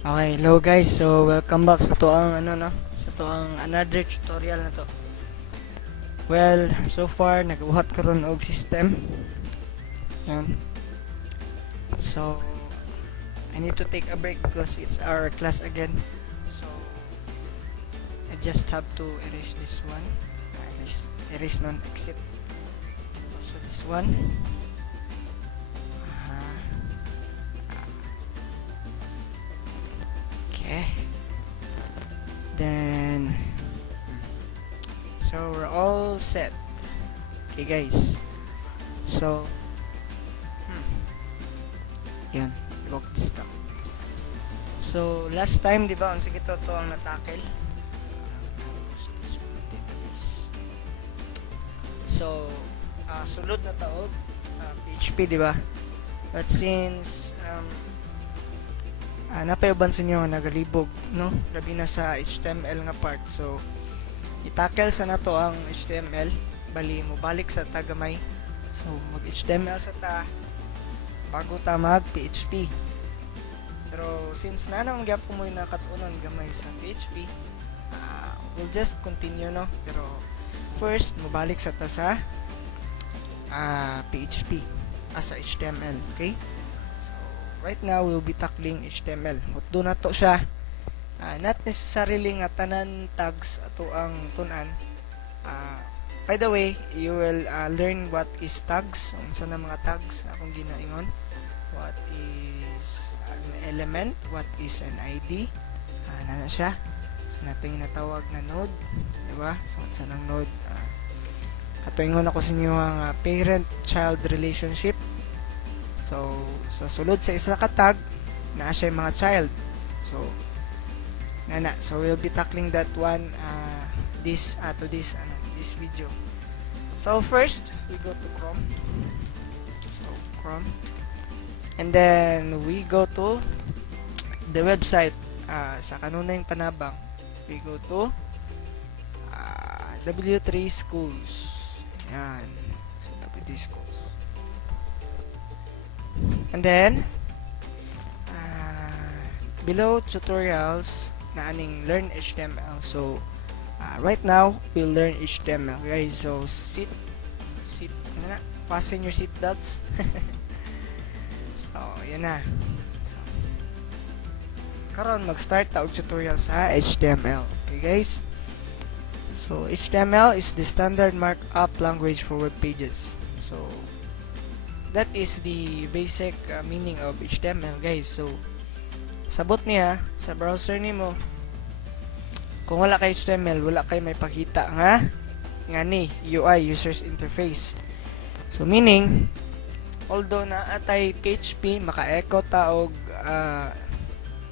Okay, hello guys. So, welcome back sa to ang another tutorial na to. Well, so far nagabuhat karon og system. Yan. So, I need to take a break because it's our class again. So, I just have to erase this one. Erase non-exit. So, this one. Okay. Then, so we're all set. Okay guys. So, yan. Lock this down. So, last time, di ba, ang sige to ang natakil. So, sulod na taog, PHP, di ba? But since, napayabansin nyo nagalibog, no? Labi na sa HTML nga part. So, itakel sa nato ang HTML. Bali mo balik sa tagamay. So, mag-HTML sa ta bago ta mag-PHP. Pero, since na naman gyap ko mo yung nakatunan gamay sa PHP, we'll just continue, no? Pero, first, mabalik sa ta sa PHP as sa HTML, okay? Right now, we'll be tackling HTML. Doon na to siya. Not necessarily nga tanan tags ato ang tunan. By the way, you will learn what is tags. Unsa na mga tags akong ginaingon. What is an element? What is an ID? Na siya. So, nating natawag na node. Diba? So, unsa ng node? Katuingon ako sa inyo ang parent-child relationship. So, sa sulod sa isa ka tag, naa siya mga child. So, so we'll be tackling that one this video. So, first, we go to Chrome. So, Chrome. And then, we go to the website. Sa kanunay panabang, we go to W3 Schools. Yan. So, W3 Schools. And then, below tutorials na aning learn HTML. So, right now, we'll learn HTML, guys. So, fasten your seat belts. So, yan na. So, karon mag-start ta og tutorial sa HTML. Okay, guys? So, HTML is the standard markup language for web pages. So, that is the basic meaning of HTML, guys. So, sabot niya sa browser nimo. Kung wala kay HTML, wala kay may pakita nga ni UI, users interface. So, meaning, although na atay PHP, maka-echo ta og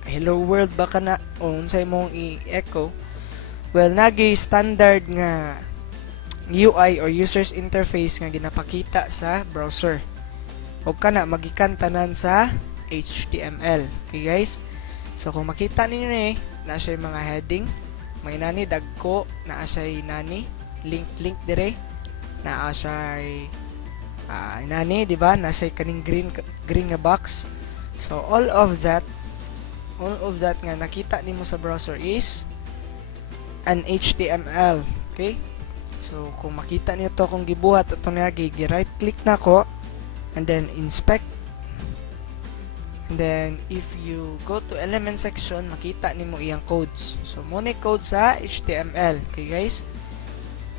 hello world baka na o unsay mong i-echo, well, nagi standard nga UI or users interface nga ginapakita sa browser. O kana magikan tanan sa HTML. Okay guys? So kung makita ninyo ni, na siya mga heading, may nani dagko, na siya nani link dire, na siya nani, di ba? Na siya kaning green nga box. So all of that nga nakita nimo sa browser is an HTML. Okay? So kung makita niyo to kung gibuhat ato nga gi-right click nako, and then inspect, and then if you go to element section, makita nimo iyang codes. So mo ni code sa HTML, okay guys?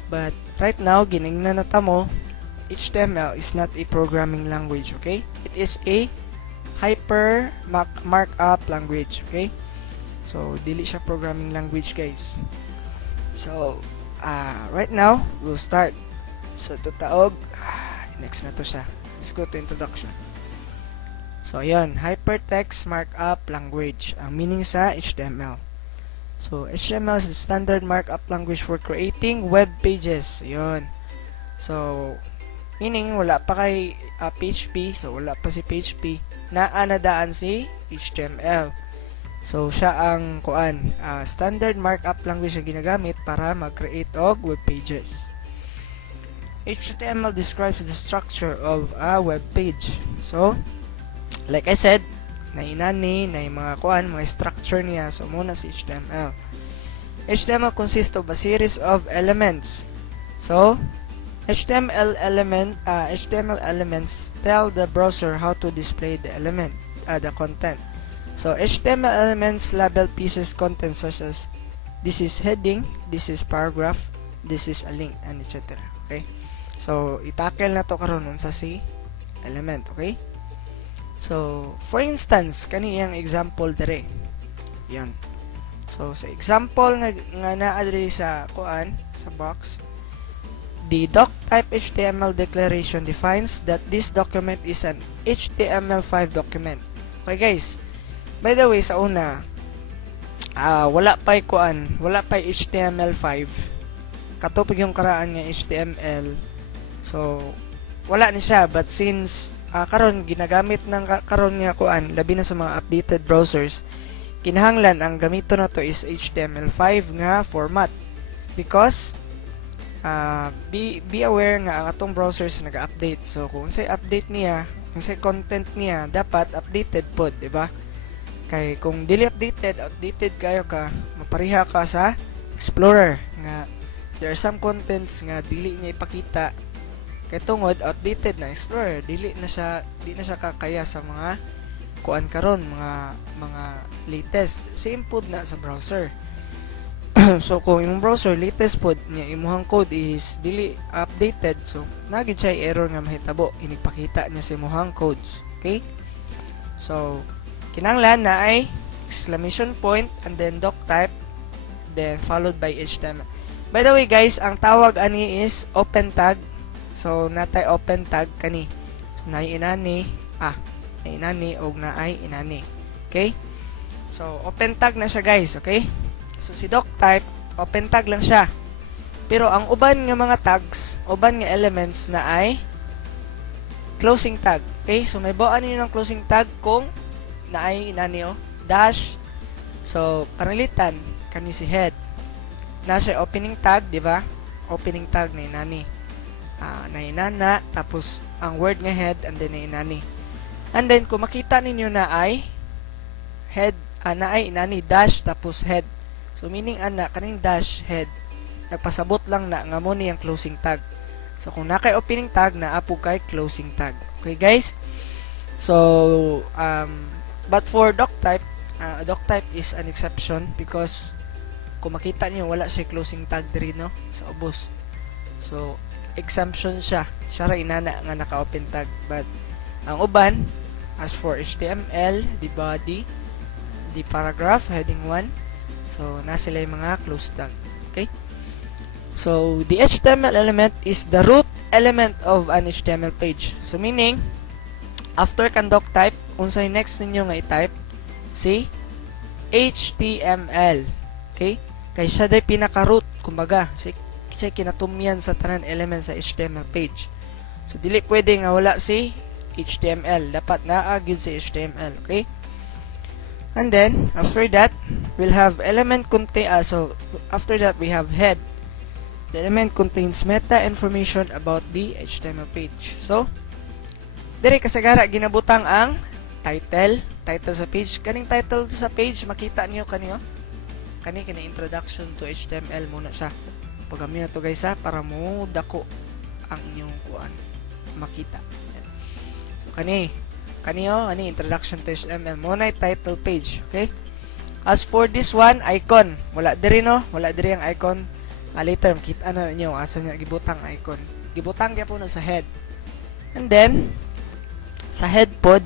But right now giningnan na mo, HTML is not a programming language, okay? It is a hyper markup language, okay? So dili siya programming language, guys. So right now we'll start. So tutaog next na to siya. Let's go to introduction. So, ayan, hypertext markup language. Ang meaning sa HTML. So, HTML is the standard markup language for creating web pages. Ayan. So, meaning, wala pa kay PHP. So, wala pa si PHP. Naanadaan si HTML. So, siya ang standard markup language na ginagamit para mag-create og web pages. HTML describes the structure of a web page. So, like I said, na inani na yung mga kuan, mga structure niya. So muna si HTML. HTML consists of a series of elements. So HTML elements tell the browser how to display the content. So HTML elements label pieces content such as this is heading, this is paragraph, this is a link, and etc. Okay? So itakel na to karon unsa si element, okay? So for instance, kani yang example dire. Yan. So sa example nga naa diri sa kuan sa box, the doctype HTML declaration defines that this document is an HTML5 document. Okay guys, by the way, sa una, wala pa HTML5. Katupig yung karaan nga HTML. So, wala ni siya. But since karon ginagamit ng karon nga kuan, labi na sa mga updated browsers, kinahanglan ang gamito na to is HTML5 nga format. Because, be aware nga ang atong browsers nag-update. So, kung say update niya, kung say content niya, dapat updated pod, di ba? Kay kung dili outdated kayo ka, mapariha ka sa Explorer nga there are some contents nga dili niya ipakita kay tungod outdated na Explorer, di na siya kakaya sa mga kuan karon, mga latest. Same pod na sa browser. So kung yung browser latest pod niya imuhang code is dili updated, so nagid siya error nga mahitabo inipakita niya sa imuhang codes. Okay? So kinahanglan na ay exclamation point and then doctype, then followed by HTML. By the way guys, ang tawag ani is open tag. So natay open tag kani. So naay inani og naay inani. Okay? So open tag na siya guys, okay? So si doctype open tag lang siya. Pero ang uban nga mga tags, uban nga elements na ay closing tag. Okay? So may buan niyo ng closing tag kung naay inani dash. So panalitan kani si head nasa opening tag, di ba? Opening tag na inani na inana, tapos ang word nga head and then na inani. And then kung makita ninyo na ay head, na ay inani dash tapos head. So meaning ana kaning dash head nagpasabot lang na nga mo ni ang closing tag. So kung na kay opening tag na apo kay closing tag. Okay guys? So but for doctype, doctype is an exception because kung makita niyo wala siya closing tag diri no sa ubos. So exemption siya. Siya ra inana nga naka-open tag. But ang uban, as for HTML, the body, the paragraph, heading 1, so na sila yung mga close tag. Okay? So the HTML element is the root element of an HTML page. So meaning after kan doctype, unsay next ninyo nga i-type si HTML. Okay? Kay siya day pinaka-root, kumbaga, siya kinatumyan sa tanan element sa HTML page. So dili pwede nga wala si HTML, dapat naa gyud si HTML, okay? And then after that, we'll have element so after that we have head. The element contains meta information about the HTML page. So dire kasagara ginabutang ang title sa page. Kaning title sa page makita niyo kani introduction to HTML muna siya. Pagami na to guys para mo dako ang inyong kuan makita. So kani introduction to HTML muna title page, okay? As for this one, icon, wala diri ang icon. Later makita na niyo asa niya gibutang icon. Gibutang gyapon sa head. And then sa head pod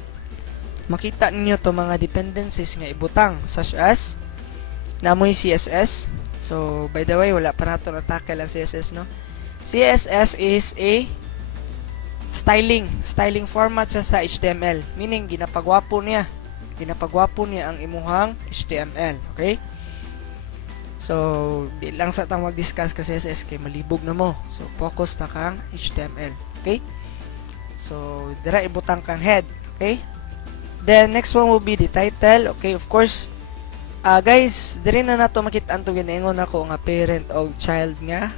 makita ninyo to mga dependencies nga ibutang such as namoy CSS. So by the way, wala pa nato na-tackle ang CSS no. CSS is a styling format siya sa HTML, meaning ginapagwapo niya ang imuhang HTML, okay? So di lang sa tang mag-discuss kasi CSS kay malibog na mo. So focus ta kang HTML, okay? So dira ibutang kang head, okay? Then next one will be the title, okay? Of course, guys, diri na nato makita ang ginaingon ako nga parent o child nga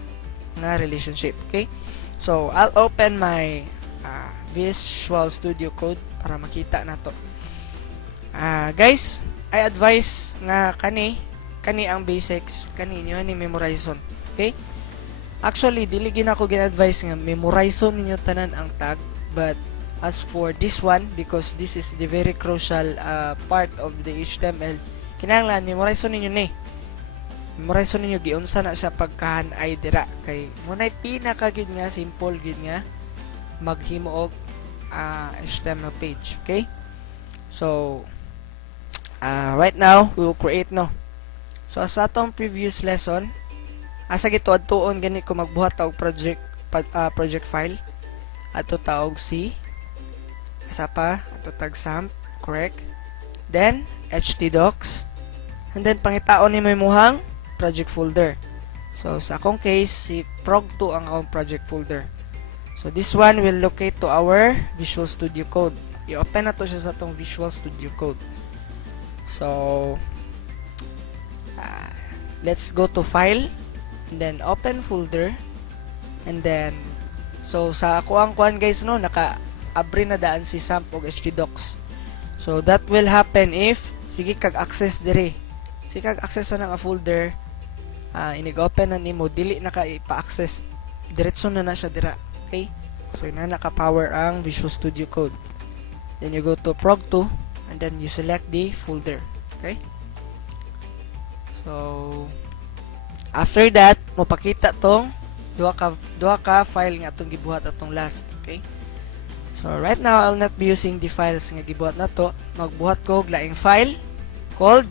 relationship, okay? So I'll open my Visual Studio Code para makita nato. Guys, I advise nga kani ang basics kani inyo ni memorization. Okay? Actually, dili gid ako gin-advise nga memorization ninyo tanan ang tag, but as for this one, because this is the very crucial part of the HTML, kinahanglan memorization ninyo ni. Memorization ninyo giunsa na sa pagkahan ay dira kay munay pinaka gid nga simple gid nga maghimo og HTML page. Okay? So right now we will create no. So sa atong previous lesson, asa gituad-tuon gani ko magbuhat og project file ato taog C, asa pa ato tag samp, correct, then htdocs, and then pangitaon ni mo imuhang project folder. So sa akong case si prog2 ang akong project folder. So this one will locate to our Visual Studio Code. I-open na to siya sa atong Visual Studio Code. So let's go to file and then open folder, and then so sa ako ang kuan guys no, naka-abri na daan si samp og htdocs. So that will happen if sige kag access dire, sige kag access na nga folder, inig-open na nimo, dili na ka ipa-access, diretso na siya dira. Okay, so ina naka-power ang Visual Studio Code, then you go to prog2 and then you select the folder. Okay, so after that mapakita tong duha ka file nga atong gibuhat atong last. Okay, so right now I'll not be using the files nga gibuhat nato. Magbuhat ko og laing file called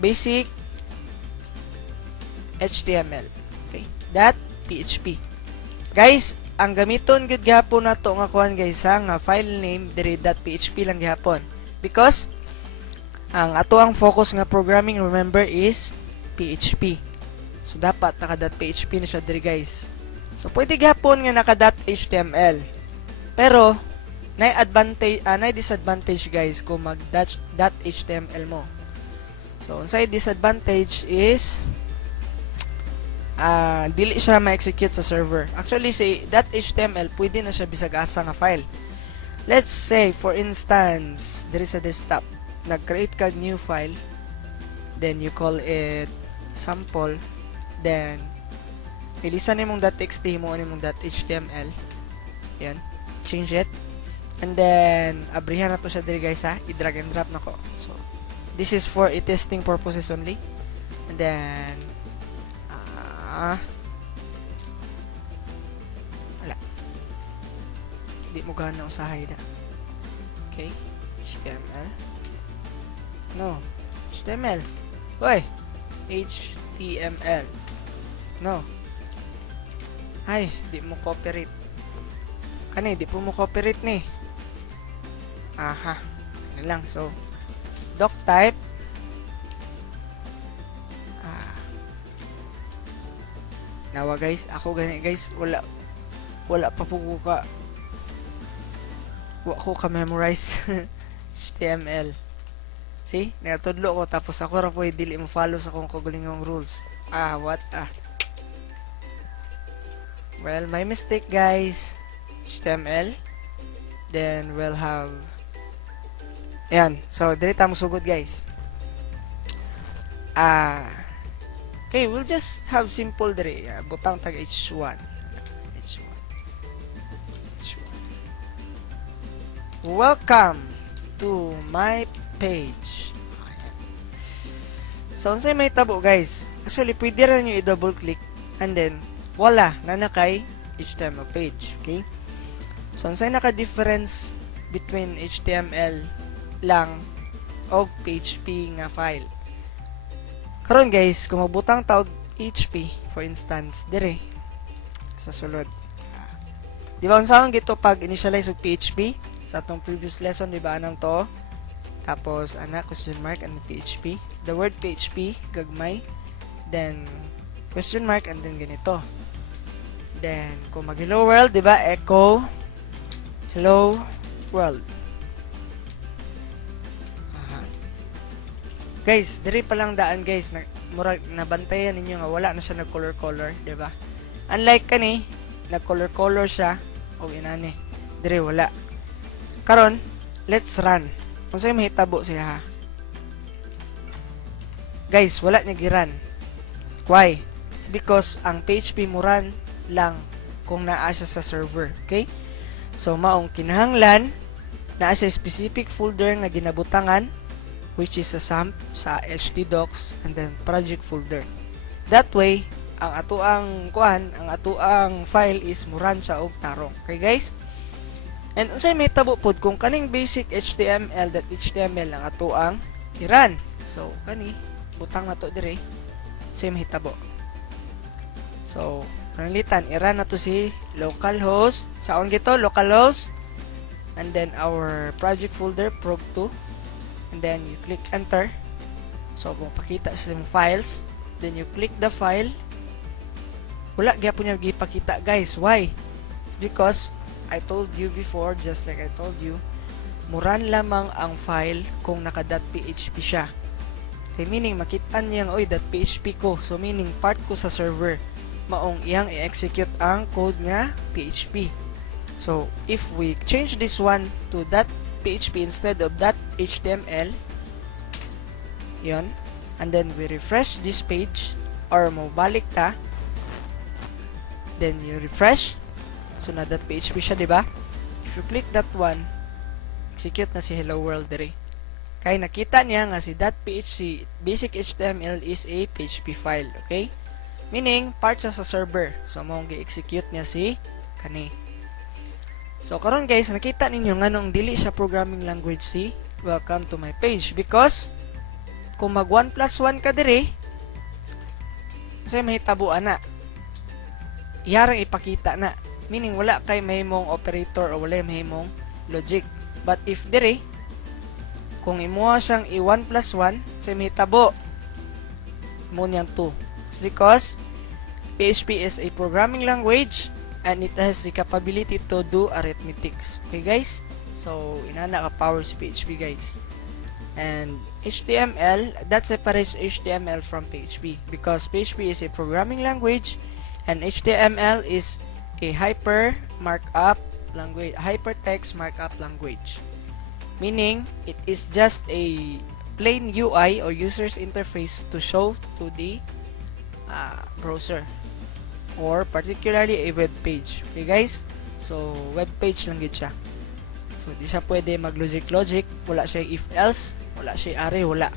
basic HTML. Okay, .php. Guys, ang gamiton gud gihapon nato nga kuan guys nga file name diri .php lang gihapon, because ang ato ang focus nga programming, remember, is PHP. So dapat naka .php na siya diri guys. So pwede gihapon nga naka .html. Pero nay advantage nay disadvantage guys kung mag .html mo. So unsay disadvantage is dili siya ma-execute sa server. Actually say .html pwede na siya bisag asa nga file. Let's say for instance there is a desktop, nag-create kag new file, then you call it sample, then ilisan nimong .txt mo nimong .html, yan, change it, and then abrihan na to siya diri guys ha, i-drag and drop nako. So this is for testing purposes only, and then wala, di mo gana usahay na. Okay, HTML, no, HTML, oy, HTML, no, ay, di mo copyright kani, di po mo copyright ni, aha, ano lang. So doc type nawa guys, ako gani guys, wala pa po ka memorize HTML. See, nagatudlo ko tapos ako ra po dili mo follow sa kong kagulingong rules. What well, my mistake guys. HTML, then we'll have ayan, so dili ta mo sugod guys. Okay, we'll just have simple diri, butang tag h1. Welcome to my page. So unsay may tabo guys, actually pwede ra nyo i-double click and then wala na nakay HTML page. Okay, so unsay naka-difference between HTML lang o PHP nga file. Karon guys, kung magbutang tawag PHP for instance dire sa sulod, di ba unsaon gito pag initialize og PHP sa atong previous lesson, di ba anang to, tapos ana question mark and PHP, the word PHP gagmay, then question mark and then ganito, then kung mag hello world, di ba echo hello world. Guys, diri pa lang daan guys, murag nabantayan ninyo nga wala na siya nag color, di ba? Unlike kani, nag color siya o inani. Diri wala. Karon, let's run. Unsay mahitabo siya ha? Guys, wala niya giran. Why? It's because ang PHP mo run lang kung naa siya sa server. Okay? So, maong kinahanglan naa siya specific folder nga ginabutangan, which is sa SAMP, sa htdocs, and then project folder. That way, ang atoang file is muran sa og tarong. Okay guys? And unsay may tabo pod kung kaning basic html.html ang atoang i-run. So, kani butang na to dire. Unsay mahitabo. So, ranglitan i-run na to si localhost. Saon gito? Localhost. And then our project folder prog2. And then you click enter. So, kung pakita sa files, then you click the file. Wala gyapon niya gipakita, guys. Why? Because I told you before, just like I told you, muran lamang ang file kung naka.php siya. Okay, meaning makitaan niya oy .php ko. So meaning part ko sa server. Maong iyang i-execute ang code nga PHP. So if we change this one to .php instead of .html, yon, and then we refresh this page or mo balik ta, then you refresh. So na .php siya, di ba? If you click that one, execute na si hello world dire. Kaya nakita niya nga si .php basic HTML is a PHP file, okay? Meaning part siya sa server. So mao gi-execute niya si kani. So karon guys, nakita ninyo nganong dili siya programming language si welcome to my page because kung mag 1+1 ka dire, say mahitabo ana. Iyarang ipakita na. Meaning wala kay mahimong operator o wala mahimong logic. But if dire, kung imuha siyang i1+1, say mahitabo mo niyang 2. It's because PHP is a programming language and it has the capability to do arithmetics. Okay guys? So, inana ka power si PHP guys. And HTML, that separates HTML from PHP because PHP is a programming language and HTML is a hypertext markup language. Meaning, it is just a plain UI or user's interface to show to the browser or particularly a web page. Okay guys? So, web page lang gid siya. So, di siya pwede mag-logic, wala siya if-else, wala siya array, wala.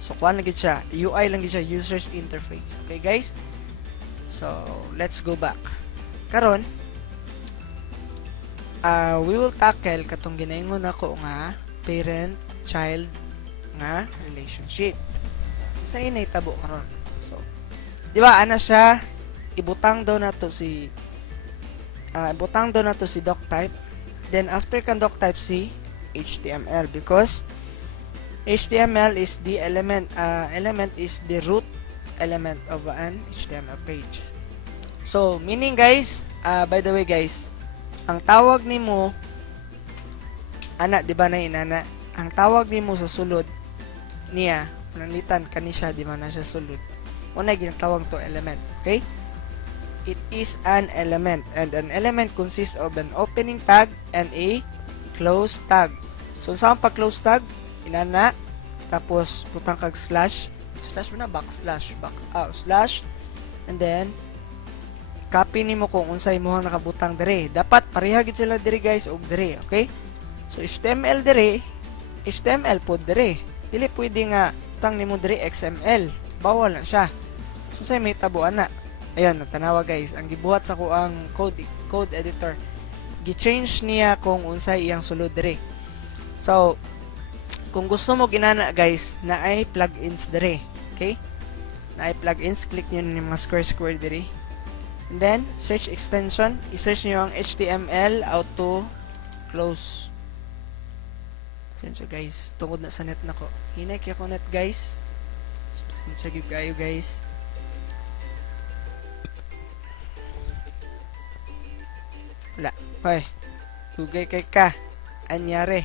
So, kuha lang gid siya. UI lang gid siya, user's interface. Okay guys? So, let's go back. Karon, we will tackle katong ginaingon ako nga parent-child nga relationship. Sa inay tabo karon. So, di ba ana siya ibutang daw na to si doctype. Then after kan doctype si HTML because HTML is the element is the root element of an HTML page. So, meaning guys, by the way guys, ang tawag nimo ana, di ba na inana? Ang tawag nimo sa sulod niya, nanlitan kani siya, di ba na siya sulod. Una ginatawag to element, okay? It is an element and an element consists of an opening tag and a close tag. So, saan pa close tag? Inana, tapos putang kag slash mo na, slash, and then copy nimo kung unsay mo nakabutang dire. Dapat pareha gid sila dire guys og dire, okay? So HTML dire, HTML pod dire. Dili pwede nga tang nimo dire XML. Bawal na siya. So say may tabuan na. Ayun, natanawa guys, ang gibuhat sa ko ang code editor. Gi-change niya kung unsay iyang sulod dire. So kung gusto mo ginana guys, na ay plugins dire, okay? Na ay plugins, click niyo ni mga square dire. And then, search extension. I-search nyo ang HTML auto close. Sensyo guys, tungod na sa net na ko. Hinay kaya ko net guys. Sensyo kayo guys. Wala. Hoy. Tugay kay ka. Anyari.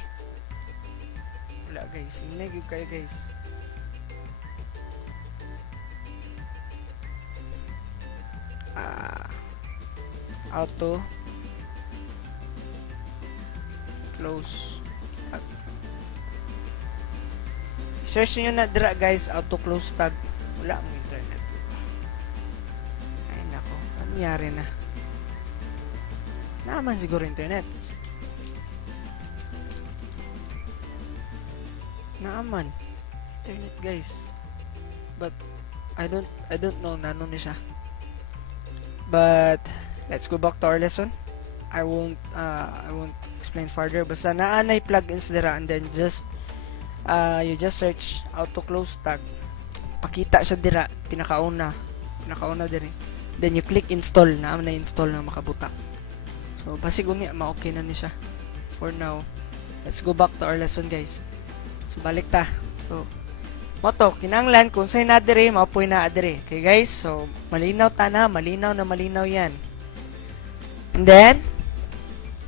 Wala guys. Hinay kayo guys. Auto close. search niyo na dira guys, auto close tag. Wala ang internet. Ay nako, ano nangyari na? Naman siguro internet. Naaman internet guys. But I don't know nano ni siya. But let's go back to our lesson. I won't explain further. Basta naanay plugins dira, and then you just search auto close tag. Pakita siya dira pinakauna diri. Then you click install, na install na makabutak. So basig unya ma-okay na ni siya. For now, let's go back to our lesson guys. So balik ta. So moto kinahanglan kung say na diri mapoy na adiri. Okay guys? So malinaw ta na, malinaw yan. And then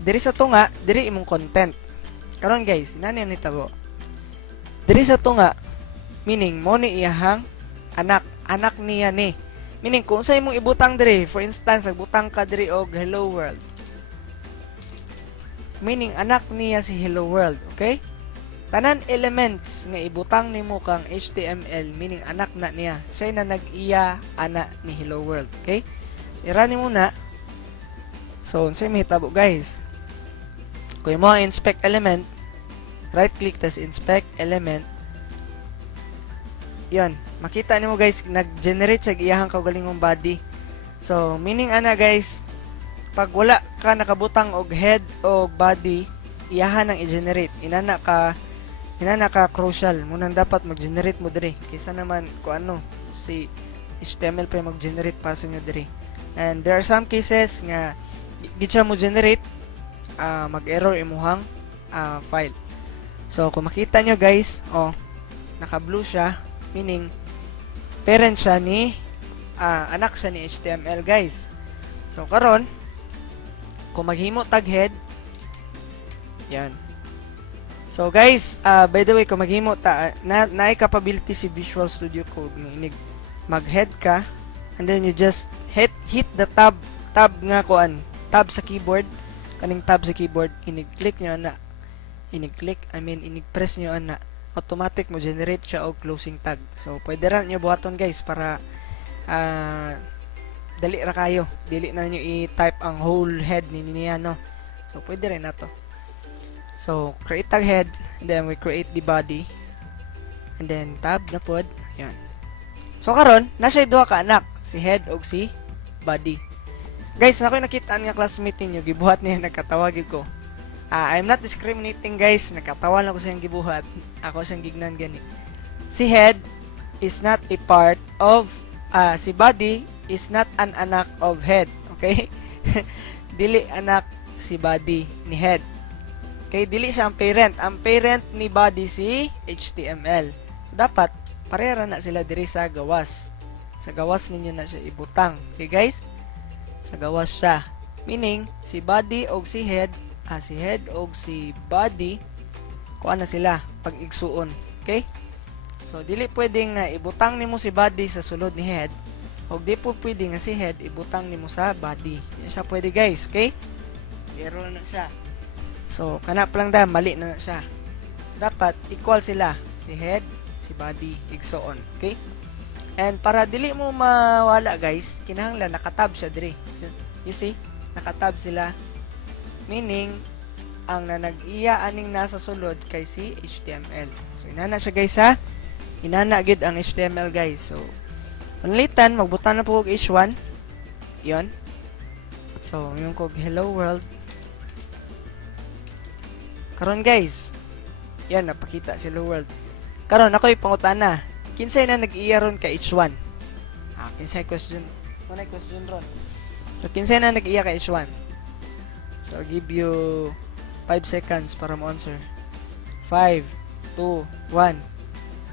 diri sa tunga, diri imong content. Karon guys, inani ni tabo. Diri sa tunga, meaning mo ni iyahang anak niya ni. Meaning kung sa imong ibutang diri, for instance, nagbutang ka diri og hello world. Meaning anak niya si hello world, okay? Tanan elements nga ibutang nimo kang HTML, meaning anak na niya. Siya na nag-iya ana ni hello world, okay? Irani mo na. So, unsay mahitabo guys? Kung mo inspect element, right click tas inspect element. Yan, makita nimo guys, nag-generate sa iyahang kaugalingong body. So, meaning ana guys, pag wala ka nakabutang og head o body, iyahan ang i-generate. Inana ka crucial mo nang dapat mag-generate mo diri. Kaysa naman ko ano si HTML pa mag-generate pa sa inyo diri. And there are some cases nga gid siya mo generate, mag-error imuhang file. So, kung makita nyo guys, naka-blue siya, meaning, parent siya ni, anak siya ni HTML guys. So, karon kung maghimo tag head, yan. So, guys, by the way, kung maghimo naay capability si Visual Studio Code, mag-head ka, and then you just hit the tab nga kuan, tab sa keyboard, kaning tab sa keyboard, inig-click nyo na, inig-press nyo ana, automatic mo generate siya og closing tag. So pwede ra nyo buhaton guys para dali ra kayo, dili na nyo i-type ang whole head niya no. So pwede rin na to. So create tag head, and then we create the body, and then tab na pod, yan. So karon na siya duha ka anak, si head og si body. Guys, ako'y nakita nga classmate niyo, gibuhat niya, nagkatawag ko. I'm not discriminating guys, nagkatawa lang ko siyang gibuhat. Ako siyang gignan gani. Si head is not a part of, si body is not an anak of head. Okay? Dili anak si body ni head. Okay? Dili siya ang parent. Ang parent ni body si HTML. So, dapat, parehara na sila diri sa gawas. Sa gawas ninyo na siya ibutang. Okay guys? Sa gawas siya. Meaning, si body o si head og si body, kuha na sila pag igsuon. Okay? So, dili pwedeng ibutang nimo si body sa sulod ni head, o di po pwede nga si head ibutang nimo sa body. Yan siya pwede guys. Okay? Error na siya. So, kanap lang mali na siya. Dapat, equal sila. Si head, si body, igsuon. Okay? And para dili mo mawala guys, kinahanglan nakatab siya diri. You see? Nakatab sila. Meaning, ang nanag-iya aning nasa sulod kay si HTML. So, inana siya guys ha. Inana gid ang HTML guys. So, panlitan, magbutan na po og H1. Yon. So, yung kog hello world. Karon guys, yan, napakita si hello world. Karon, ako'y pangutana. Kinsay na nag-iya ron ka H1? Kinsay question. Unay question ron. So, kinsay na nag-iya ka H1? So, I'll give you 5 seconds para mo answer. 5, 2, 1.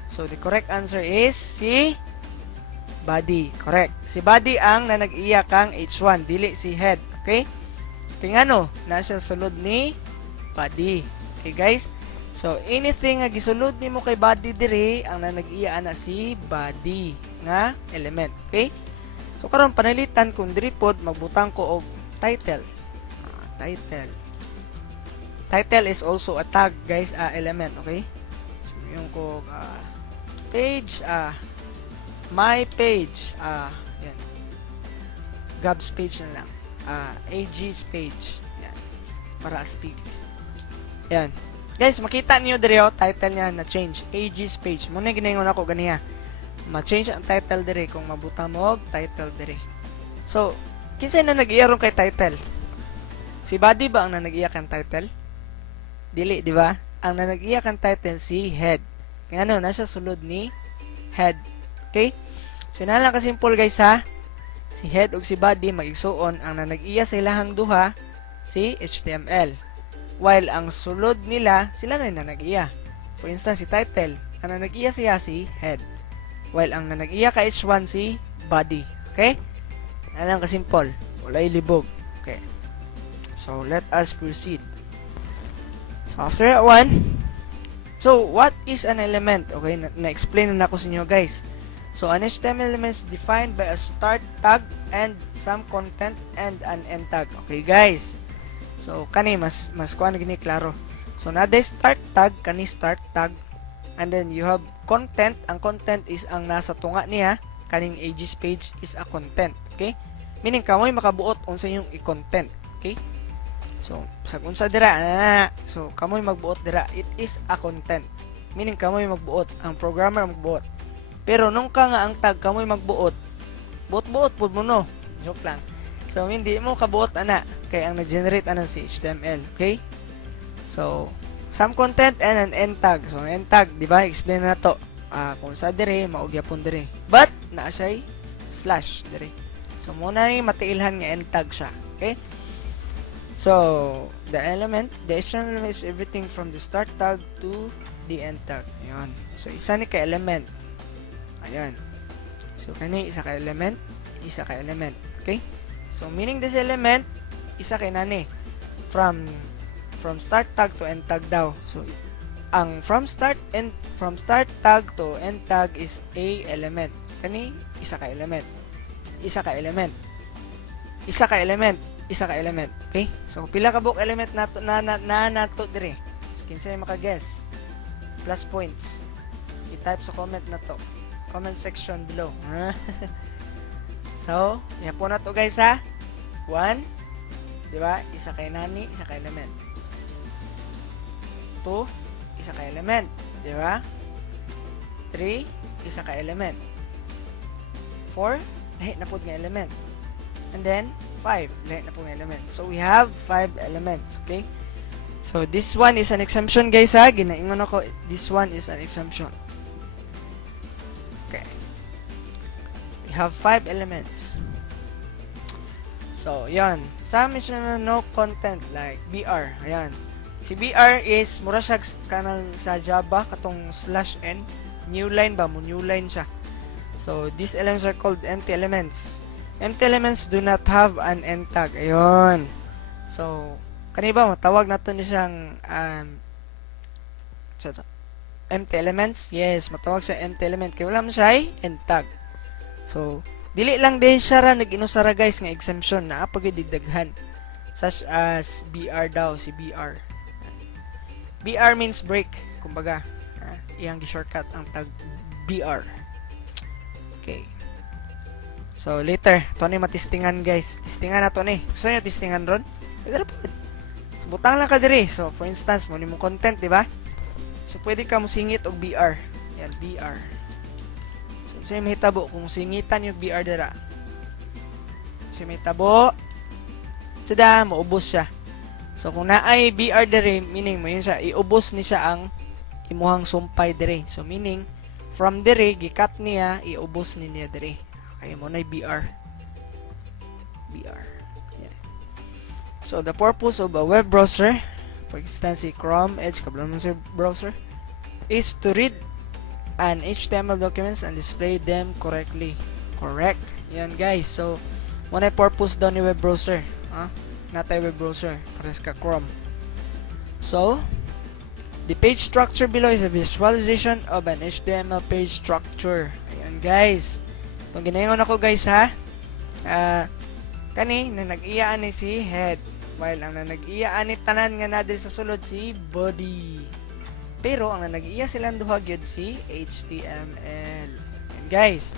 So, the correct answer is si body. Correct. Si body ang nanag-iya kang H1. Dili si head. Okay? Kaya nga no, nasa sulod ni body. Okay guys? So, anything nga gisulod nimo kay body diri, ang nanag-iya na si body nga element. Okay? So, karon panalitan kung diri pod magbutang ko og title. Title is also a tag guys, element. Okay? So, yung ko page, my page, yan. Gab's page na lang. AG's page. Yan. Para astig. Yan. Guys, makita niyo dire title niya na change. AG's page. Muna ginayon ako ganiya. Ma-change ang title dire kung mabuta mo og title dire. So, kinsay na nag-iya ron kay title? Si body ba ang nag-iya kan title? Dili, di ba? Ang nag-iya kan title si head. Kaya ano, nasa sulod ni head. Okay? So, na lang kasimple guys ha. Si head ug si body mag-igsuon ang nag-iya sa ilahang duha si HTML. While ang sulod nila, sila na nag-iya. For instance, si title, ang nag-iya siya si head. While ang nag-iya ka H1 si body. Okay? Na lang kasimple. Walay libog. Okay. So, let us proceed. So, after that one, so, what is an element? Okay, na-explain na ako sa inyo guys. So, an HTML element is defined by a start tag and some content and an end tag. Okay, guys. So, kani mas kuan gini klaro. So, naday start tag, kani start tag. And then, you have content. Ang content is ang nasa tunga niya. Kaning AG's page is a content. Okay? Meaning, kamoy makabuot unsa yung i-content. Okay? So, sa unsa dira, so, kamoy magbuot dira. It is a content. Meaning, kamoy magbuot. Ang programmer magbuot. Pero nung ka nga ang tag kamoy magbuot, buot-buot pud mo no. Joke lang. So hindi mo kabuot ana kay ang nag-generate ana si HTML, okay? So some content and an end tag. So end tag, di ba? Explain na to. Kung sa dire mao gyapon dire. But naa siya slash dire. So muna ni matiilhan nga end tag siya, okay? So the HTML element is everything from the start tag to the end tag. Ayun. So isa ni ka element. Ayan. So, kani isa ka element, isa ka element. Okay? So, meaning this element, isa kay nani. From start tag to end tag daw. So, ang from start tag to end tag is a element. Kani isa ka element. Isa ka element. Isa ka element. Isa ka element. Okay? So, pila ka book element nato na nato dire. So, kinsay maka-guess. Plus points. I-type sa comment na to. Comment section below. So, yan po na to guys ha. 1, di ba? Isa kay nani, isa kay element. 2, isa kay element, di ba? 3, isa kay element. 4, lahi na po nga element. And then 5, lahi na po nga element. So, we have 5 elements, okay? So, this one is an exemption guys ha. Ginaingon ako, this one is an exemption. Have 5 elements. So, yan. Some is no content like BR. Ayan. Si BR is mura siya kanang sa Java katong /n. New line ba mo? New line siya. So, these elements are called empty elements. Empty elements do not have an end tag. Ayun. So, kani ba matawag nato ni siyang empty elements? Yes, matawag siya empty element kay wala man siya end tag. So, dili lang din siya ra nag-inusara guys nga exemption na pagidaghan such as BR daw, si BR. BR means break, kumbaga. Iyang gi-shortcut ang tag BR. Okay. So, later, ito ni matistingan guys. Tistingan na to ni. Gusto nyo tistingan ron? Pwede na po. So, butang lang ka diri. So, for instance, mo ni mo content, di ba? So, pwede ka mo singit og BR. Yan, BR. So, may tabo kung singitan yung BR dira. So, may tabo. Sada, maubos siya. So, kung naay BR dira, meaning mo yun siya, iubos ni siya ang imuhang sumpay dira. So, meaning, from dira, gikat niya, iubos ni niya dira. Kaya mo na BR. BR. Yeah. So, the purpose of a web browser, for instance, si Chrome, Edge, kablan sa browser, is to read an HTML documents and display them correctly. Correct. Yan guys. So, muna purpose daw ni web browser. Natay web browser. Pares ka Chrome. So, the page structure below is a visualization of an HTML page structure. Ayan guys. Itong ginayon ako guys ha. Kani, na nag-iyaan ni si head. While ang nag-iyaan ni tanan nga na sa sulod si body. Pero ang nag-iya silang duha gyud si HTML. And guys,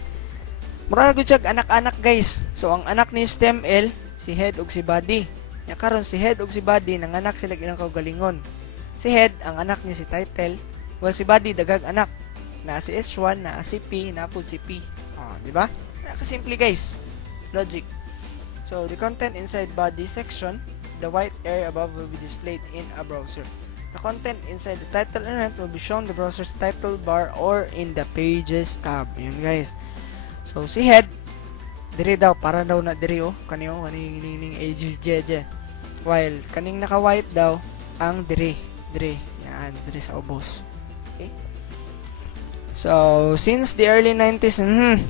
mura na gyud siya anak-anak guys. So ang anak ni HTML si head ug si body. Ya karon si head ug si body nanganak sila ilang kaugalingon. Si head ang anak ni si title, well si body dagag anak. Na si S1, na si P, na po si P. Oh, di ba? Nakasimple guys. Logic. So the content inside body section, the white area above will be displayed in a browser. The content inside the title element will be shown the browser's title bar or in the pages tab. Yun guys. So si head diri daw para daw na diri oh kaning AJJ. While kaning naka-white daw ang diri. Yan, diri sa ubos. Okay? So since the early 90s,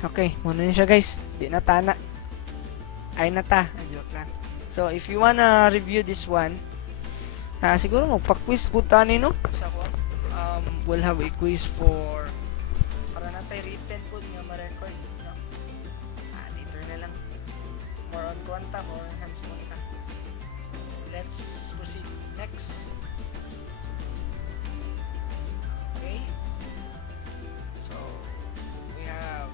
okay, muna ni siya guys. Di na tana. Ay nata. Joke lang. So if you wanna review this one, siguro magpa-quiz po tani no sa ko. We'll have a quiz for para natay written po nga ma-record no. Later na lang. More on quanta, more on hands-on ta. So let's proceed next. Okay. So we have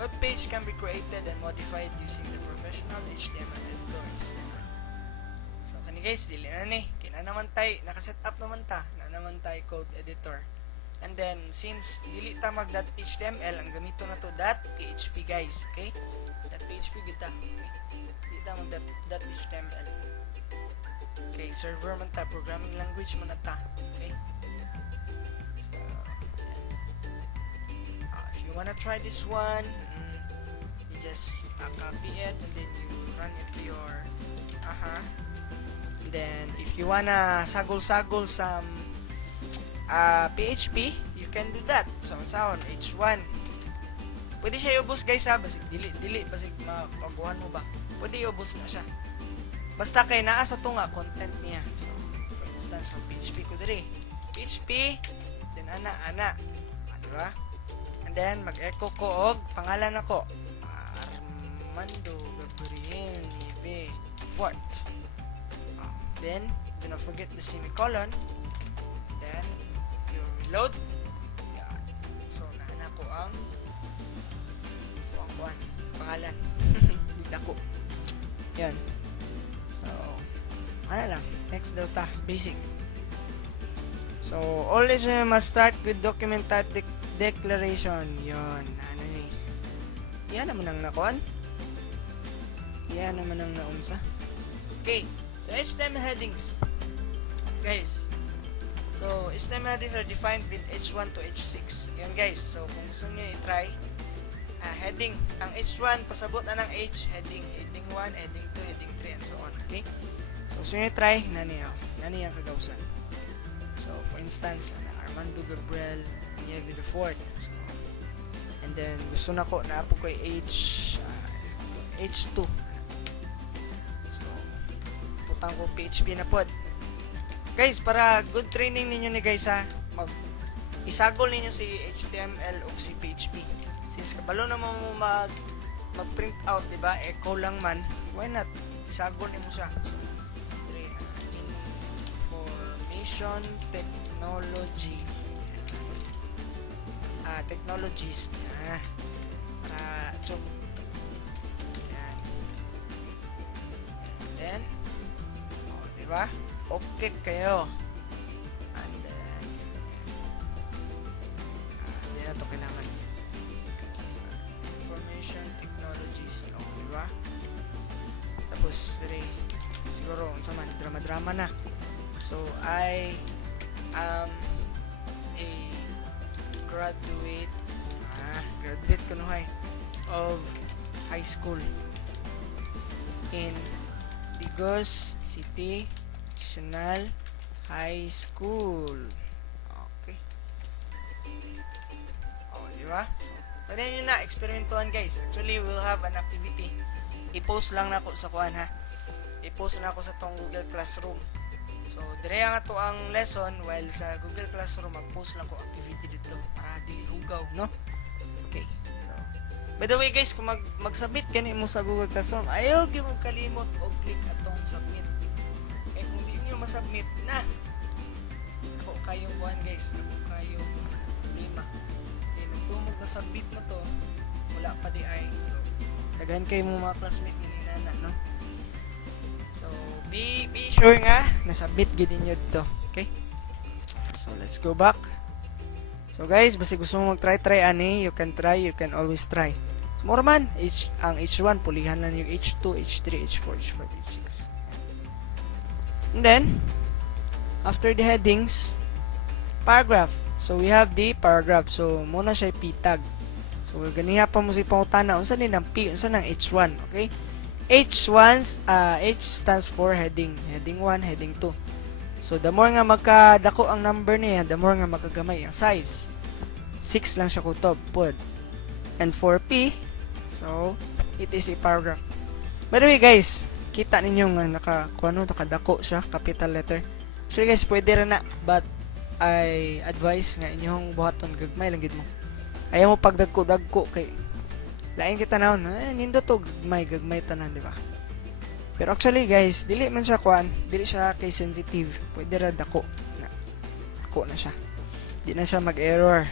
web page can be created and modified using the professional HTML editors. So kani guys, dili na ni. Kina naman tay naka-set up naman ta. Na naman tay code editor. And then since dili ta mag .html, ang gamito na to .php guys, okay? .php kita. Okay? Dili ta mag .html. Okay, server man ta, programming language man ta. Okay? So if you wanna try this one, you just copy it and then you run it to your and then if you wanna sagol-sagol some PHP, you can do that. So on H1 pwede siya i-ubos guys ha, basig dili basig mapabuhan mo ba, pwede i-ubos na siya basta kay naa sa tunga content niya. So for instance from PHP ko diri PHP then ana diba, and then mag-echo ko og pangalan nako Armando Gabriel Nive Fort. Then do not forget the semicolon, then you reload. Yan. So naana ko ang pangalan dako. Yan. So ano lang, next delta basic. So always must start with document type declaration. Yon, ano ni? Yan naman ang nakuan. Yan naman ang naunsa. Okay, so HTML headings. Guys, so HTML headings are defined with H1 to H6. Yan guys, so kung gusto nyo i-try, heading, ang H1, pasabot na ng H, heading 1, heading 2, heading 3, and so on. Okay? So gusto nyo i-try, nani ang kagawsan. So for instance, Armando Gabriel Nieve the Fort. So, and then gusto na ko na po kay H2. So putang ko PHP na pod. Guys, para good training ninyo ni guys ha, isagol ninyo si HTML o si PHP. Since kabalo naman mo mag-print out, diba? Echo lang man, why not? Isagol nimo siya. So, information technology. Technologies. Para chok. Yan. Then, diba? Okay kayo. And then, hindi na ito kailangan. Information technologies. Diba? Tapos, siguro, unsaman, drama-drama na. So, I am a graduate ko nuhay of high school in Digos City National High School. Okay. Diba? So, pwede nyo na eksperimentuhan guys. Actually, we'll have an activity. I-post lang na ako sa kuan ha. I-post na ako sa tong Google Classroom. So, dire nga to ang lesson while sa Google Classroom mag-post lang ko activity dito para dili hugaw, no? Okay. So, by the way guys, kung mag-submit kani mo sa Google Classroom, ayaw gyud mo kalimot og click atong submit. Kay kung di niyo ma-submit na, ako kayong kuan guys, dako kayong lima. Okay, nagtumog na submit na to, wala pa di ay. So daghan kayo mga classmate ni nana, no? So be sure nga na submit gid ninyo dito. Okay, so let's go back. So guys, basta gusto mo mag-try ani, you can always try. More man, ang H1 pulihan lang yung H2, H3, H4, H5, H6. And then after the headings, paragraph. So we have the paragraph. So muna siya p-tag. So ganiha pa mo si pangutana unsa ni ng P, unsa ng H1, okay? H stands for heading. Heading 1, heading 2. So the more nga magkadako ang number niya, the more nga magkagamay ang size. 6 lang siya kutob pod. And for P, so it is a paragraph. By the way guys, kita ninyo nga nakadako siya, capital letter. So guys, pwede ra na, but I advise nga inyong buhaton gagmay lang gid mo. Ayaw mo pagdagko-dagko kay lain kita naon, nindo to gagmay tanan, di ba? Pero actually guys, dili man siya dili siya kay sensitive. Pwede ra dako na siya. Di na siya mag-error.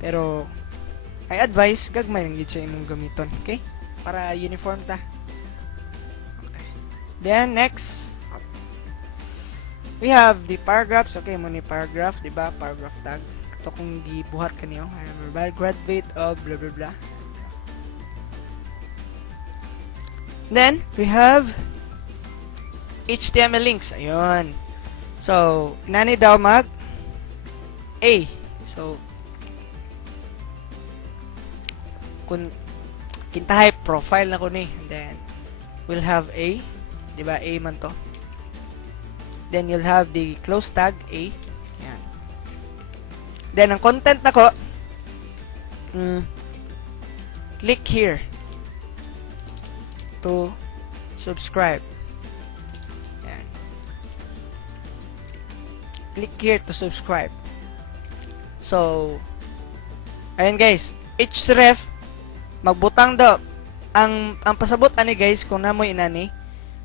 Pero I advise gagmay lang gid siya imong gamiton, okay? Para uniform ta. Okay. Then next, we have the paragraphs. Okay, mo ni paragraph, di ba? Paragraph tag. Ito kung gibuhat kaniyo, graduate of blah blah blah. Then, we have HTML links. Ayun. So, nani daw mag A. So, kung kintahay profile na ko ni. And then, we'll have A. Diba? A man to. Then, you'll have the close tag A. Yan. Then, ang content na ko, click here to subscribe. Yan. Click here to subscribe. So, ayun guys, href magbutang daw ang pasabot ani guys kung namoy inani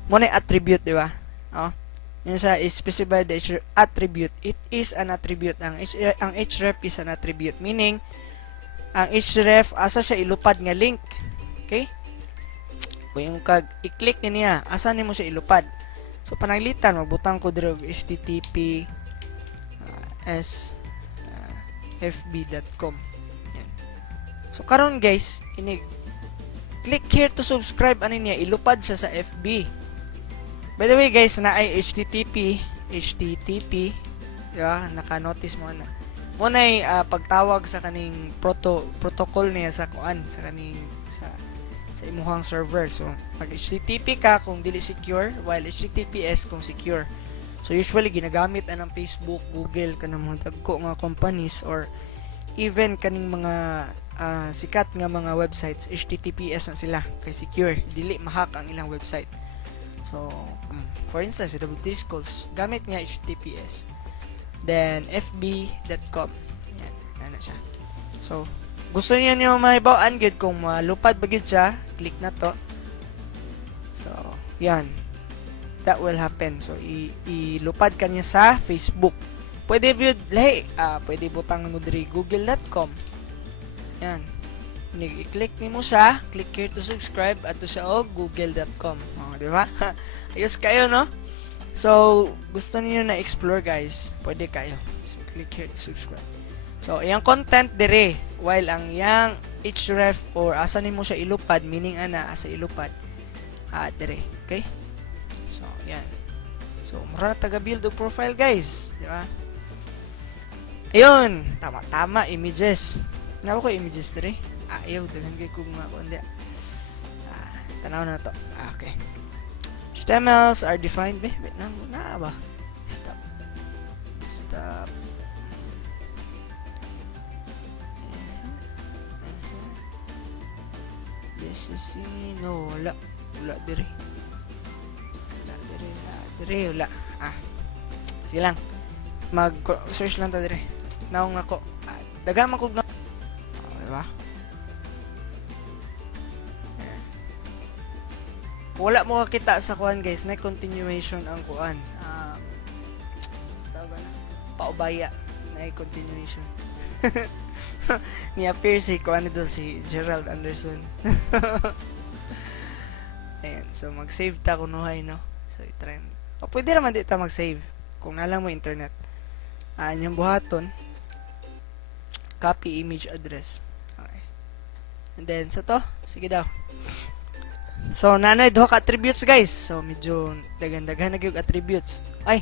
mo na attribute, di ba? Oh. Yun sa specify the attribute. It is an attribute. Ang href is an attribute, meaning ang href asa siya ilupad nga link. Okay? Kung yung i-click niya, asa nimo siya ilupad. So panaglitan magbutang ko diri http fb.com. Yan. So karon guys, click here to subscribe ani niya, ilupad siya sa FB. By the way guys, na ay http naka-notice mo na. Mo na pagtawag sa kaning protocol niya sa kuan, sa kaning sa imuhang server. So pag HTTP ka kung dili secure, while HTTPS kung secure. So usually ginagamit anang Facebook, Google kanang mga dagko nga companies or even kaning mga sikat nga mga websites, HTTPS na sila kay secure, dili mahack ang ilang website. So for instance, WT schools gamit nga HTTPS. Then fb.com. Yan, ana siya. So gusto niyo mahibaw-an gid kung malupad ba gid siya, click na to. So yan, that will happen. So ilupad ka niya sa Facebook. Pwede view lahi, pwede butang mo diri google.com. Yan, i-click nimo siya, click here to subscribe adto sa google.com. Di ba? Ayos kayo, no? So gusto niyo na explore guys, pwede kayo. So click here to subscribe. So iyang content dire, while ang iyang href or asa nimo siya ilupad, meaning ana asa ilupad dire, okay? So yan. So mura taga build og profile guys, di ba? Ayun, tama images. Nawa ko images dire. Ayaw daghan kay kung mga kundi. Tanaw na to. Okay. HTMLs are defined wait na ba? Stop. This is no, wala dire. Wala. Sige lang. Mag-search lang ta dire. Naong ako. Daga man kog na. Diba? Wala mo kakita sa kuan guys, na continuation ang kuan. Tawag na. paubaya na continuation. Ni-appear si kuan nito si Gerald Anderson. Ayan, so mag-save ta kunuhay, no? So i-try. O pwede naman di ta mag-save kung nalang mo internet. Yung buhaton, copy image address. Okay. And then so to, sige daw. So nanay duha ka attributes, guys. So medyo dagan-dagan na gyud attributes. Ay,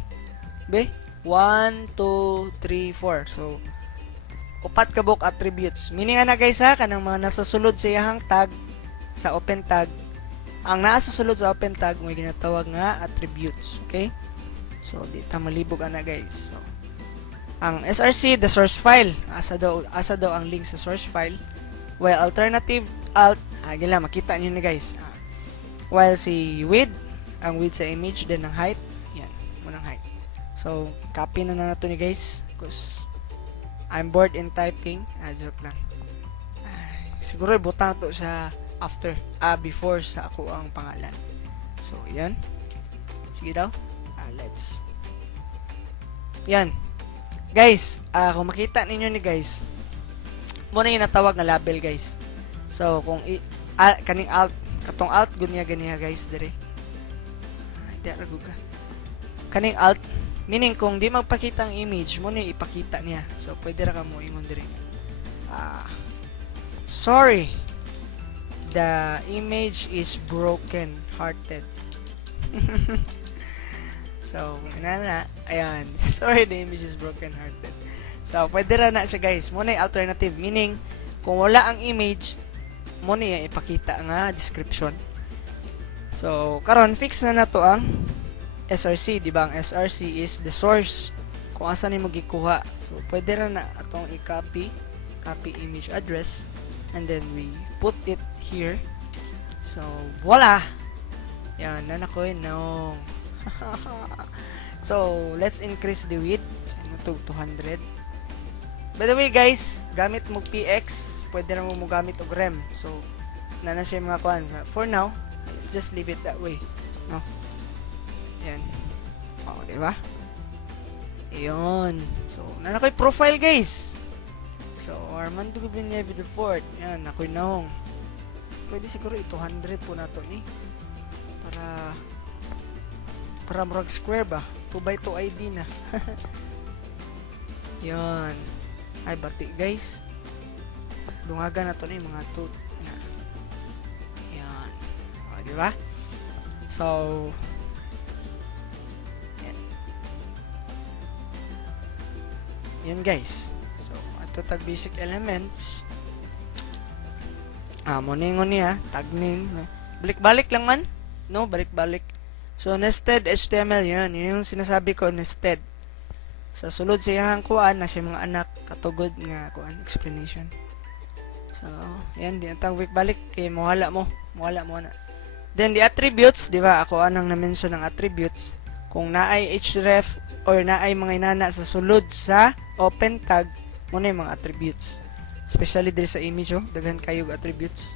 be 1 2 3 4. So upat ka buk attributes. Meaning na guys ha, kanang mga nasa sulod sa iyang tag sa open tag. Ang nasa sulod sa open tag mo ginatawag nga attributes, okay? So di ta malibog ana guys. So ang src the source file, asa daw ang link sa source file. While alternative alt gila makita niyo na guys. While si width, ang width sa image din ang height. Yan, munang height. So copy na nato ni guys because I'm bored in typing. Joke lang. Siguro butang to sa after, before sa ako ang pangalan. So, yan. Sige daw. Let's. Yan. Guys, kung makita ninyo ni guys, muna yung natawag na label guys. So, kung kaning alt, katong alt, ganiya guys, dire. Hindi arago ka. Kaning alt, meaning kung di magpakita ang image, muna yung ipakita niya. So, pwede ra ka mo ingon dire. Sorry. The image is broken hearted. So, ayan. Sorry, the image is broken hearted. So, pwede ra na siya guys. Muna yung alternative. Meaning, kung wala ang image, muna yung ipakita nga description. So, karon fix na nato ang SRC. Diba? Ang SRC is the source. Kung asa ni mo gikuha. So, pwede ra na atong i-copy. Copy image address. And then we put it here. So, voila! Yan, nanakoy, no. So, let's increase the width. So, ito, 200. By the way, guys, gamit mo PX, pwede na mo gamit og rem. So, nana siya mga kuhan. For now, let's just leave it that way. No? Yan. O, diba? Ayun. So, nanakoy profile, guys. So, Armando Gubinyevi the fourth. Yan, ako'y naong. Pwede siguro 200 po na to ni. Para murag square ba? 2x2 ID na. Yan. Ay, bati guys. Dungaga na to ni mga 2. Yan. O, diba? So, yan. Yan guys. To tag basic elements moningon niya tag name balik-balik lang man, no, balik-balik. So nested HTML yun yung sinasabi ko, nested sa sulod sa iyang kuan na siya mga anak katugod nga kuan explanation. So yan di ang balik kay mawala mo na. Then the attributes, di ba, ako anang na-mention ng attributes. Kung naay href or naay mga inana sa sulod sa open tag, muna yung mga attributes. Especially dito sa image, daghan kayo attributes.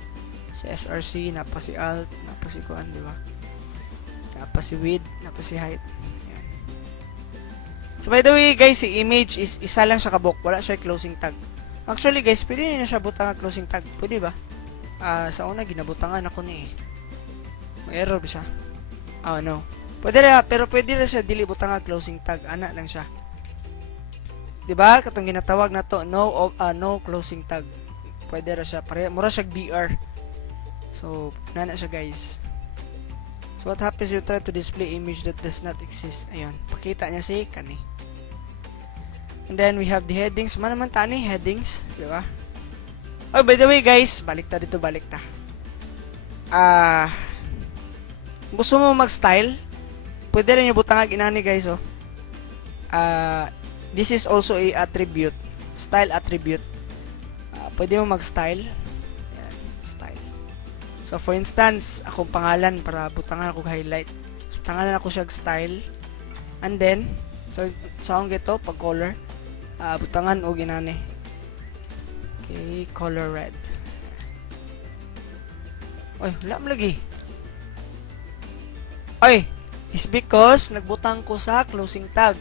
Sa SRC, napa si alt, napa si kuan, di ba? Napa si width, napa si height. Yan. So by the way, guys, si image is isa lang siya kabuk, wala siya closing tag. Actually, guys, pwede niya siya butang closing tag. Pwede ba? Sa una, ginabutangan ako ni may error ba siya? No. Pwede rin, pero pwede rin siya dili butang closing tag. Ana lang siya. Diba? Katong ginatawag na to, no closing tag. Pwede ra siya. Mura siya BR. So, nana siya guys. So, what happens if you try to display image that does not exist? Ayun. Pakita niya si kani. And then, we have the headings. Naman tani, headings. Diba? Oh, by the way guys, balik ta dito, balik ta. Gusto mo mag-style? Pwede rin yung butangag inani guys, oh. This is also a attribute, style attribute. Pwede mo mag-style. Ayan, style. So for instance, akong pangalan para butangan ako highlight. So tangalan ako siya style. And then, so akong gito pag color, butangan og inani. Okay, color red. Oy, wala mo lagi. Oy, is because nagbutang ko sa closing tag.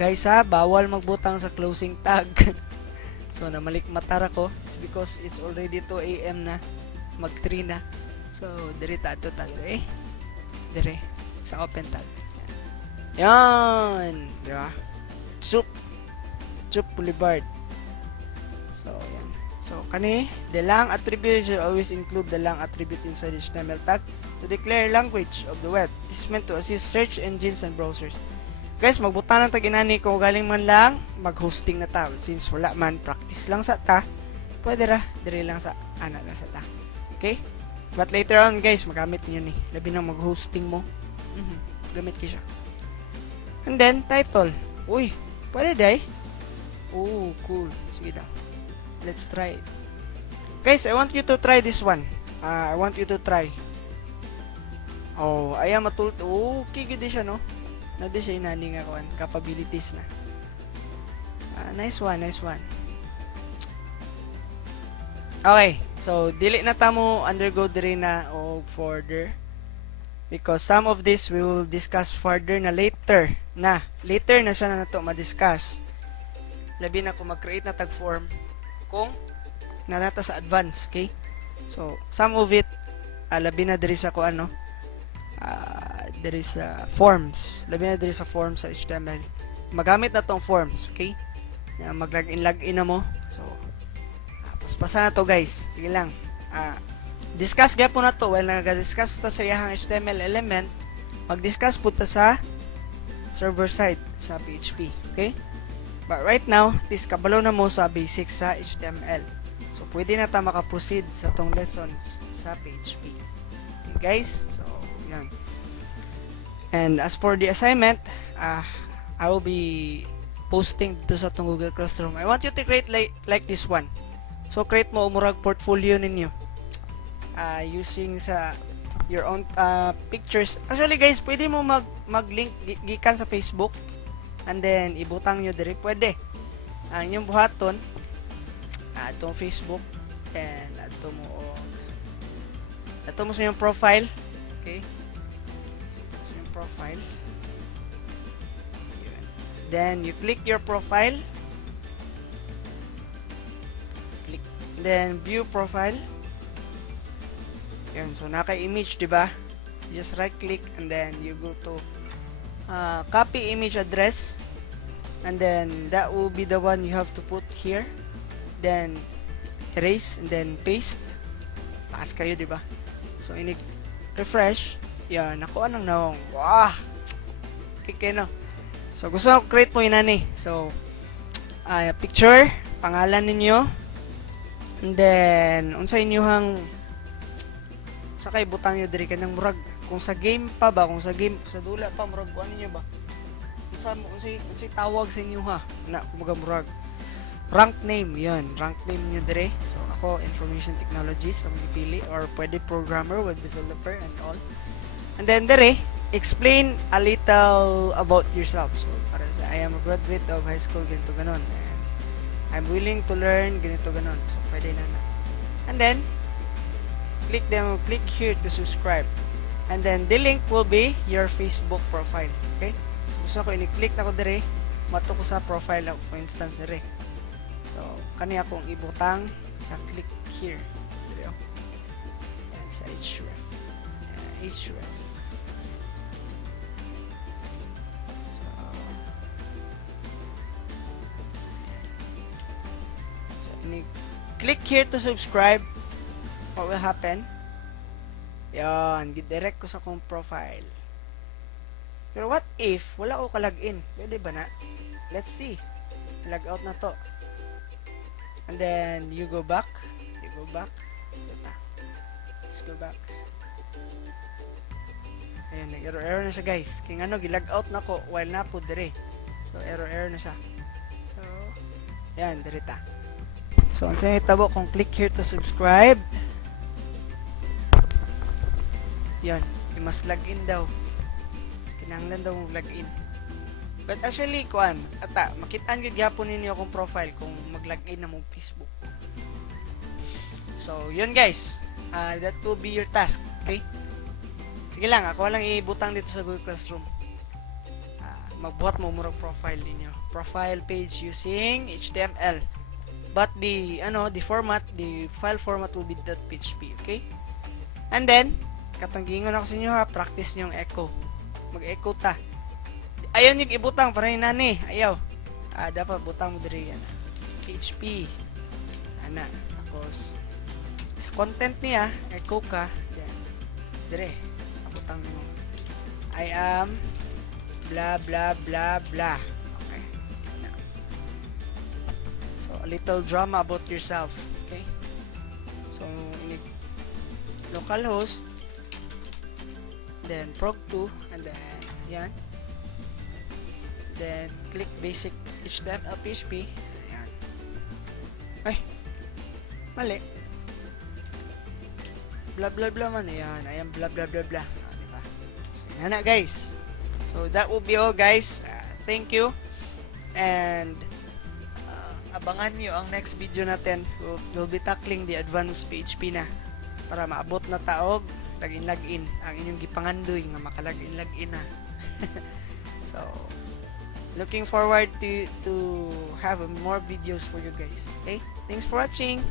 Guys ha, bawal magbutang sa closing tag. So namalikmatar ako. It's because it's already 2 AM na. Mag 3 na. So dire tato eh. Dire sa open tag. Yan. Diba? Soup Boulevard. So yan. So kani, the lang attribute should always include the lang attribute inside HTML tag to declare language of the web. This is meant to assist search engines and browsers. Guys, magbutang ng tag-inani kung galing man lang mag-hosting na ta. Since wala man, practice lang sa ta. Pwede ra, dire lang sa ana lang sa ta. Okay? But later on, guys, magamit niyo ni. Labi na mag-hosting mo. Gamit ko siya. And then, title. Uy, pwede day. Oh, cool. Sige daw. Let's try it. Guys, I want you to try this one. I want you to try. Oh, ayan matulot. Oh, okay, good siya, no? Nadi siya inani nga kuan, capabilities na. Nice one. Okay, so dili na ta mo undergo diri na og further because some of this we will discuss further na later na siya na nato ma-discuss. Labi na ko mag-create na tag form kung nanata sa advance, okay? So some of it labi na diri sa ko ano there is forms. Labi na diri sa forms sa HTML. Magamit na tong forms, okay? Mag-login na mo. So, paspasa na to, guys. Sige lang. Discuss gyapon na to. While nag-discuss ta sa iyang HTML element, mag-discuss po ta sa server side sa PHP, okay? But right now, this kabalo na mo sa basics sa HTML. So, pwede na ta makaproceed sa tong lessons sa PHP. Okay, guys? So, yan. And as for the assignment, I will be posting to sa tong Google Classroom. I want you to create like this one. So create mo umurag portfolio ninyo using sa your own pictures. Actually guys, pwede mo mag-link gikan sa Facebook and then ibutang nyo diri. Pwede. Ang inyong buhaton itong Facebook and ato mo sa inyong profile. Okay? Profile. Then you click your profile. Click. Then view profile. Yan, so naka-image, diba? Just right click and then you go to copy image address and then that will be the one you have to put here. Then erase and then paste. Pass kayo, diba? So refresh. Yan, nakuha ng naong. Wow! Kike no. So, gusto ko create mo inani. So, picture, pangalan ninyo. And then, unsa inyuhang sakay butang nyo diri kanang murag. Kung sa game pa ba, kung sa dula pa, murag ano niyo ba? Unsay tawag sa inyo ha? Na, kumaga murag. Rank name, yan. Rank name nyo diri. So, ako, information technologies ang pipili or pwede programmer, web developer, and all. And then dere, explain a little about yourself. So, para sa I am a graduate of high school, ganito ganon. And I'm willing to learn, ganito ganon. So, pwede na. And then, click here to subscribe. And then, the link will be your Facebook profile. Okay? So, gusto ko, i-click na ko dere, mato ko sa profile ako, for instance, dere. So, kani akong ibutang sa click here. Dere, oh. Yan, sa href. Href. Click here to subscribe. What will happen? Yan, gidirect ko sa akong profile. Pero what if wala ko ka-login? Pwede ba na? Let's see. Log out na to. And then you go back. Let's go back. Ayan, nag-error na siya guys. Kaya ano, gilag out na ko while na po dire. So error na siya. So, yan, dirita. So, ang sinitabo kung click here to subscribe. Yan, you must login daw. Kinahanglan daw mag-login. But actually, makitaan gid gyapon ninyo akong profile kung mag-login na mong Facebook. So, yun guys. That will be your task. Okay? Sige lang, ako lang ibutang dito sa Google Classroom. magbuhat mo murag profile ninyo. Profile page using HTML. But the file format will be .php, okay? And then, katanggingon ako sa inyo ha, practice nyo yung echo. Mag-echo ta. Ayaw nyo ibutang, para nani. Ayaw. Dapat butang mo diri yan. PHP. Ana. Tapos, sa content niya, echo ka. Yan. Dire. Butang mo. I am blah blah blah blah. Okay. Now. So, a little drama about yourself. Okay? So, localhost, then Prog 2, and then yan, then click basic HTML PHP. Ayan. Ay, mali, blah blah blah man. Ayan, ayan, blah blah blah blah. Diba? So yan na guys. So that will be all guys. Thank you, and abangan nyo ang next video natin. We'll be tackling the advanced PHP na, para maabot na taog login ang inyong gipangandoy nga makalagin na. So looking forward to have more videos for you guys. Okay, thanks for watching.